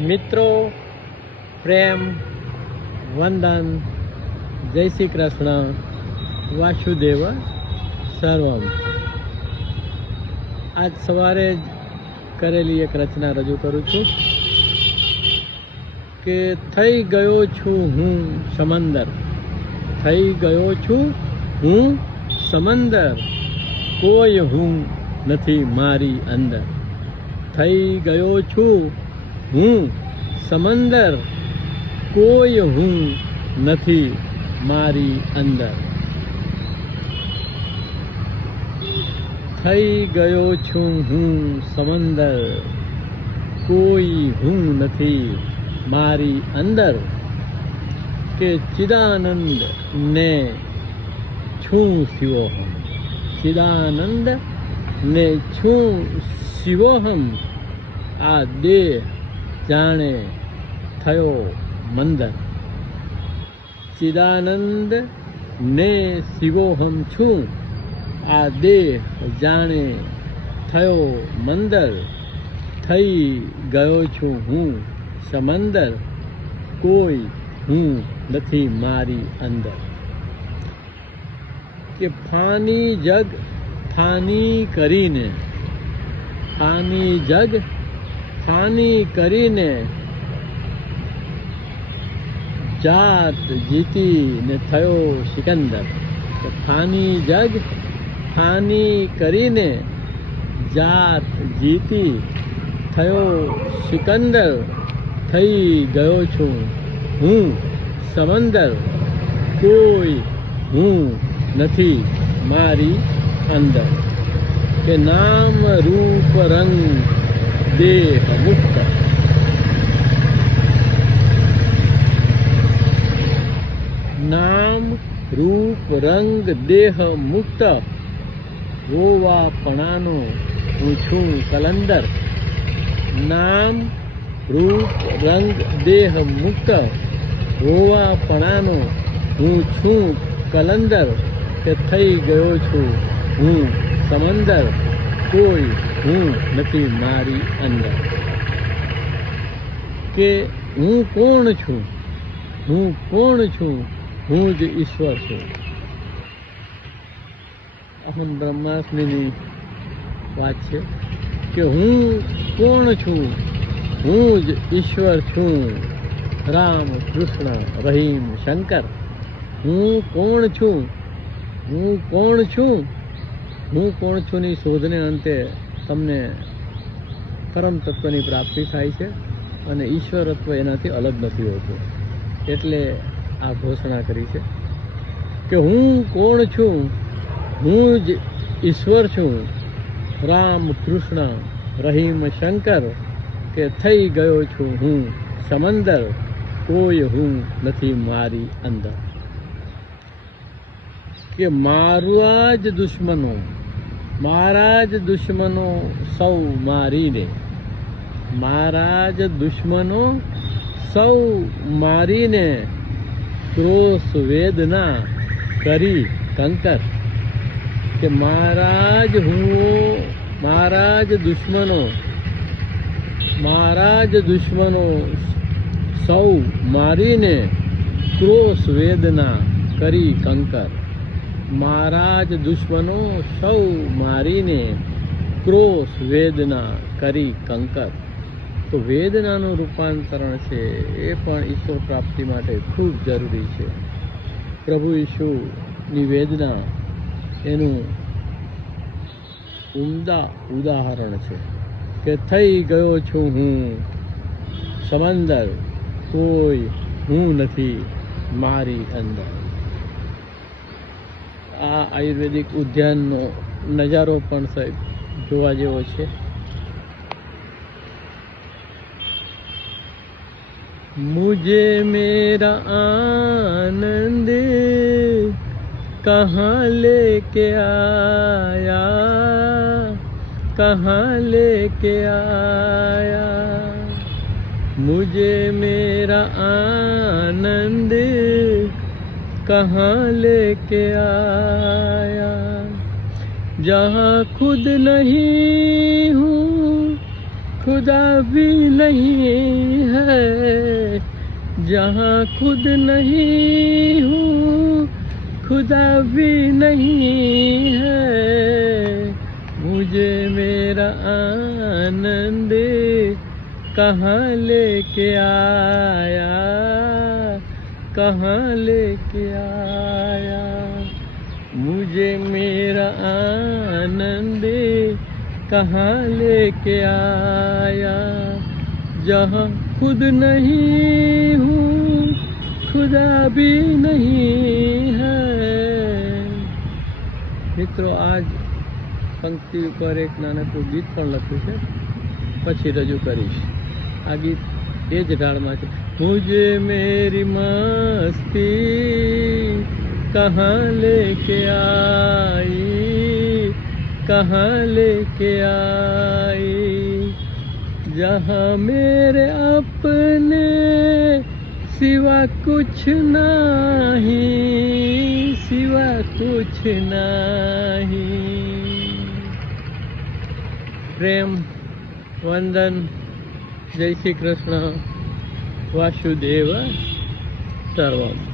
મિત્રો, પ્રેમ, વંદન, જય શ્રી કૃષ્ણ, વાસુદેવ સર્વમ. આજ સવારે જ કરેલી એક રચના રજૂ કરું છું કે થઈ ગયો છું હું સમંદર. થઈ ગયો છું હું સમંદર. કોઈ હું નથી મારી અંદર. થઈ ગયો છું હું સમંદર કોઈ હું નથી મારી અંદર. થઈ ગયો છું હું સમંદર, કોઈ હું નથી મારી અંદર. કે ચિદાનંદ ને છું શિવોહમ ચિદાનંદ ને છું શિવોહમ આ દેહ જાણે થયો મંદર ચિદાનંદ ને શિવોહમ છું. આ દેહ જાણે થયો મંદર થઈ ગયો છું હું સમંદર. કોઈ હું નથી મારી અંદર. કે ફાની જગ, ફાની કરીને, ફાની જગ ફાની કરીને જાત જીતીને થયો સિકંદર. ખાની જગ, ખાની કરીને જાત જીતી થયો સિકંદર. થઈ ગયો છું હું સમંદર. કોઈ હું નથી મારી અંદર. કે નામ, રૂપ, રંગ દેહ મુક્ત નામ, રૂપ, રંગ દેહ મુક્ત હોવાપણાનો હું છું કલંદર. નામ, રૂપ, રંગ દેહ મુક્ત હોવાપણાનો હું છું કલંદર કે થઈ ગયો છું હું સમંદર. કોઈ હું નથી મારી અંદર. કે હું કોણ છું? હું કોણ છું? હું જ ઈશ્વર છું. અહમ બ્રહ્માસ્મીની વાત છે કે હું કોણ છું? હું જ ઈશ્વર છું. રામ કૃષ્ણ રહીમ શંકર. હું કોણ છું? હું કોણ છું? હું કોણ છું ની શોધને અંતે તમને પરમ તત્વની પ્રાપ્તિ થાય છે અને ઈશ્વરત્વ એનાથી અલગ નથી હોતું. એટલે આ ઘોષણા કરી છે કે હું કોણ છું? હું જ ઈશ્વર છું. રામ કૃષ્ણ, રહીમ શંકર, કે થઈ ગયો છું હું સમંદર, કોઈ હું નથી મારી અંદર. કે મારા જ દુશ્મનો મારા જ દુશ્મનો સૌ મારીને મારા જ દુશ્મનો સૌ મારીને ક્રોસ વેદના કરી કંકર. કે મારા જ હું મારા જ દુશ્મનો. મારા જ દુશ્મનો સૌ મારીને ક્રોસ વેદના કરી કંકર. મારા જ દુશ્મનો સૌ મારીને ક્રોશ વેદના કરી કંકર. તો વેદનાનું રૂપાંતરણ છે એ પણ ઈશ્વર પ્રાપ્તિ માટે ખૂબ જરૂરી છે. પ્રભુ ઈશુની વેદના એનું ઉમદા ઉદાહરણ છે કે થઈ ગયો છું હું, સમંદર કોઈ હું નથી મારી અંદર. આ આયુર્વેદિક ઉદ્યાનનો નજારો પણ સાહેબ જોવા જેવો છે मुझे मेरा आनंद कहाँ लेके आया कहाँ लेके आया मुझे मेरा आनंद कहाँ लेके आया? जहाँ खुद नहीं हूँ, खुदा भी नहीं है। जहाँ खुद नहीं हूँ, खुदा भी नहीं है। मुझे मेरा आनंद कहाँ लेके आया? कहाँ लेके आया? मुझे मेरा आनंद कहाँ लेके आया? जहाँ खुद नहीं हूँ, खुदा भी नहीं है। મિત્રો આજ પંક્તિ ઉપર એક નાનકડું ગીત પણ લખ્યું છે. પછી રજૂ કરીશ. આ ગીત એ જ ગાળમાં છે. મુજે મેરી માં मस्ती कहाँ लेके आई? कहाँ लेके आई? जहाँ मेरे अपने सिवा कुछ नहीं, सिवा कुछ नहीं। प्रेम, वंदन। जय श्री कृष्ण। वासुदेव। સર્વમ